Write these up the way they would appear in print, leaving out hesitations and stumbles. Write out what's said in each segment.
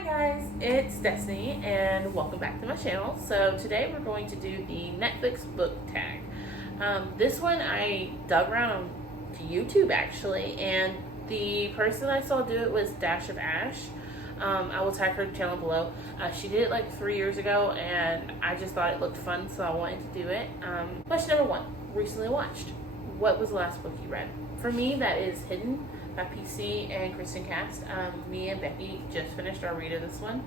Hi guys, it's Destiny and welcome back to my channel. So today we're going to do the Netflix book tag. This one I dug around on YouTube actually, and the person I saw do it was Dash of Ash. I will tag her channel below. She did it like 3 years ago and I just thought it looked fun, so I wanted to do it. Question number 1, recently watched. What was the last book you read? For me, that is Hidden by PC and Kristen Cast. Me and Becky just finished our read of this one.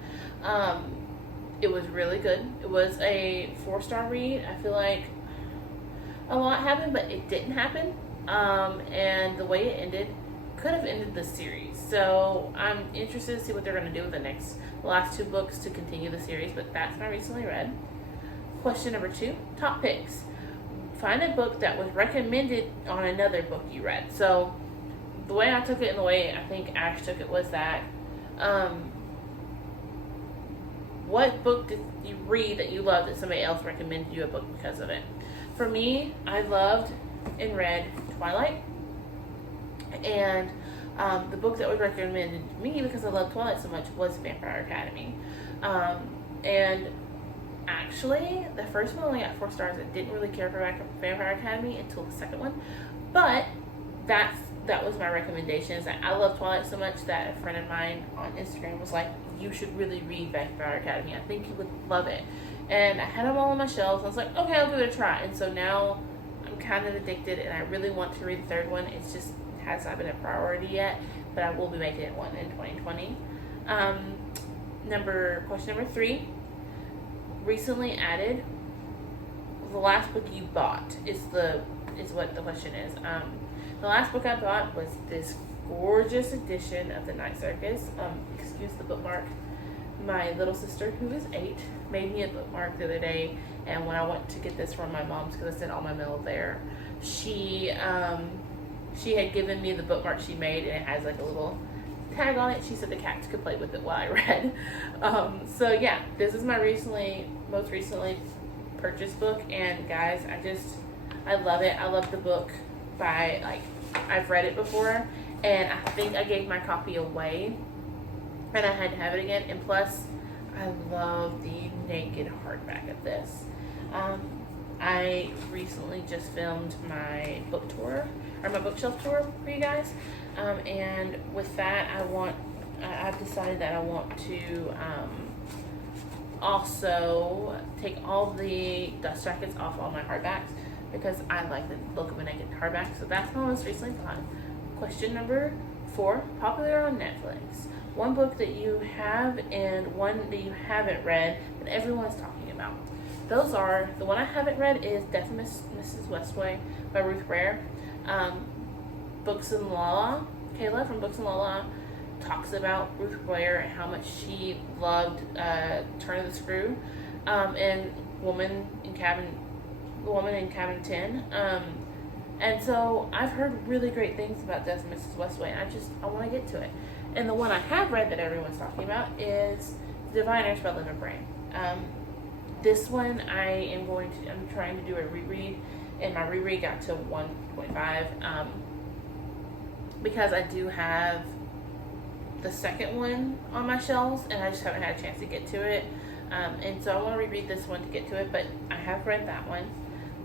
It was really good. It was a 4-star read. I feel like a lot happened, but it didn't happen. And the way it ended could have ended the series. So I'm interested to see what they're going to do with the last 2 books to continue the series, but that's my recently read. Question number 2, top picks. Find a book that was recommended on another book you read. So the way I took it and the way I think Ash took it was that what book did you read that you loved that somebody else recommended you a book because of it? For me, I loved and read Twilight, and the book that was recommended to me because I love Twilight so much was Vampire Academy. And actually, the first one only got 4 stars. I didn't really care for Vampire Academy until the second one, but that was my recommendation. Is that I love Twilight so much that a friend of mine on Instagram was like, you should really read Vampire Academy. I think you would love it. And I had them all on my shelves. I was like, okay, I'll give it a try. And so now I'm kind of addicted and I really want to read the third one. It's just has not been a priority yet, but I will be making it one in 2020. Question number 3. Recently added, the last book you bought is what the question is. The last book I bought was this gorgeous edition of The Night Circus. Excuse the bookmark. My little sister, who is 8, made me a bookmark the other day, and when I went to get this from my mom's, because I sent all my mail there, she had given me the bookmark she made, and it has like a little tag on it. She said the cats could play with it while I read. So yeah, this is my most recently purchased book, and guys, I love it. I love the book I've read it before, and I think I gave my copy away and I had to have it again, and plus I love the naked hardback of this. I recently just filmed my book tour, or my bookshelf tour for you guys, and with that I've decided that I want to also take all the dust jackets off all my hardbacks because I like the look of a naked hardback. So that's my most recently bought. Question number 4, popular on Netflix. One book that you have and one that you haven't read that everyone's talking about. Those are, the one I haven't read is Death of Mrs. Westaway by Ruth Ware. Books and Lala, Kayla from Books and Lala talks about Ruth Ware and how much she loved Turn of the Screw and Woman in Cabin 10. And so I've heard really great things about Death of Mrs. Westaway, and I want to get to it. And the one I have read that everyone's talking about is Diviners by Linda Bray. This one I'm trying to do a reread, and my reread got to 1.5 because I do have the second one on my shelves and I just haven't had a chance to get to it. And so I want to reread this one to get to it, but I have read that one.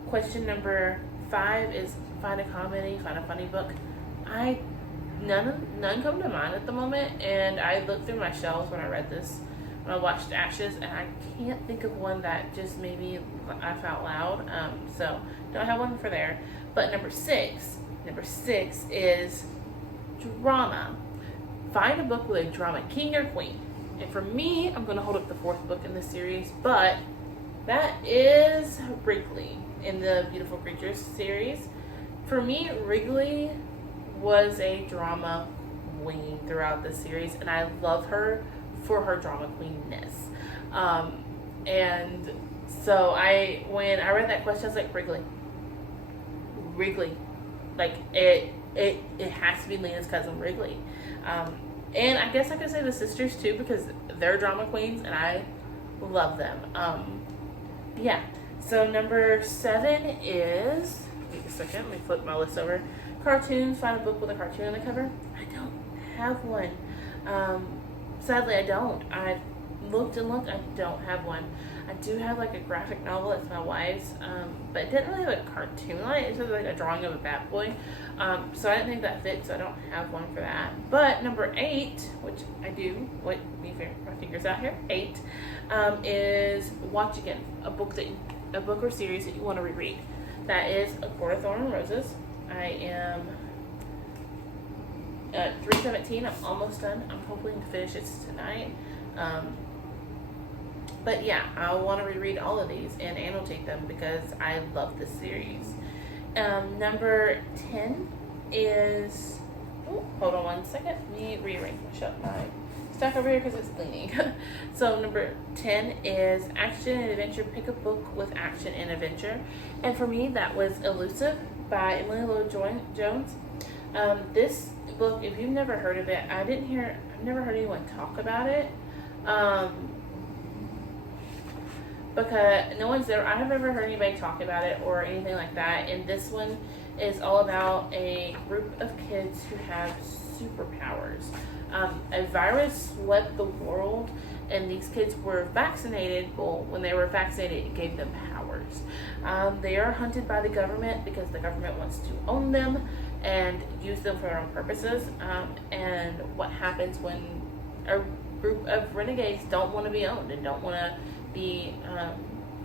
Question number 5 is find a comedy, find a funny book. None come to mind at the moment, and I looked through my shelves when I read this, when I watched Ashes, and I can't think of one that just made me laugh out loud. So don't have one for there. But number six is drama. Find a book with a drama king or queen. And for me, I'm going to hold up the 4th book in this series, but that is Wrigley in the Beautiful Creatures series. For me, Wrigley was a drama queen throughout the series, and I love her for her drama queenness. And so when I read that question, I was like, Wrigley, like it has to be Lena's cousin Wrigley. And I guess I could say the sisters too, because they're drama queens and I love them. Yeah. So number 7 is, wait a second, let me flip my list over. Cartoons, find a book with a cartoon on the cover. I don't have one. sadly I don't. I've looked and looked, I don't have one. I do have like a graphic novel, it's my wife's, but it didn't really have a cartoon on it. It's just like a drawing of a Bat Boy. So I didn't think that fit, so I don't have one for that. But number 8, which I do, my fingers out here, 8, is Watch Again, a book or series that you want to reread. That is A Court of Thorns and Roses. I am at 317. I'm almost done. I'm hoping to finish it tonight. But yeah, I want to reread all of these and annotate them because I love this series. Number 10 is... Oh, hold on one second. Let me rearrange my stuff over here because it's leaning. So number 10 is Action and Adventure. Pick a book with action and adventure. And for me, that was Elusive by Emily Lloyd-Jones. This book, if you've never heard of it, I've never heard anyone talk about it. Because I have never heard anybody talk about it or anything like that. And this one is all about a group of kids who have superpowers. A virus swept the world, and these kids were vaccinated. Well, when they were vaccinated, it gave them powers. They are hunted by the government because the government wants to own them and use them for their own purposes. And what happens when a group of renegades don't want to be owned and don't want to be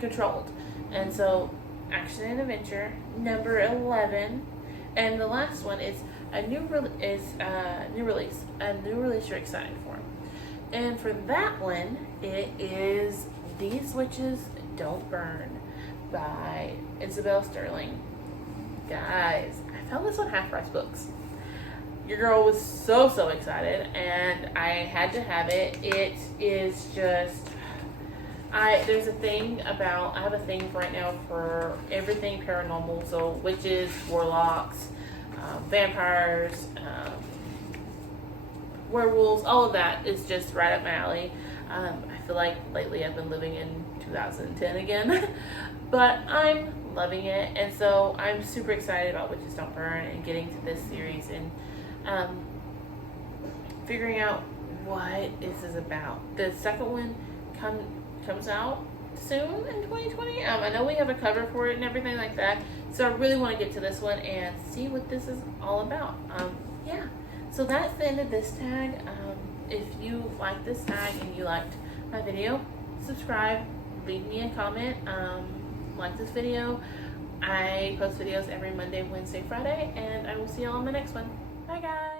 controlled. And so Action and Adventure, number 11, and the last one is a new release you're excited for. And for that one, it is These Witches Don't Burn by Isabel Sterling. Guys, I found this on Half Price Books. Your girl was so excited, and I had to have it. It is just... I have a thing right now for everything paranormal, so witches, warlocks, vampires, werewolves, all of that is just right up my alley. I feel like lately I've been living in 2010 again, but I'm loving it, and so I'm super excited about Witches Don't Burn and getting to this series and figuring out what this is about. The second one comes out soon in 2020. I know we have a cover for it and everything like that, so I really want to get to this one and see what this is all about. Yeah, so that's the end of this tag. If you like this tag and you liked my video, subscribe, leave me a comment, like this video. I post videos every Monday, Wednesday, Friday, and I will see y'all on the next one. Bye guys.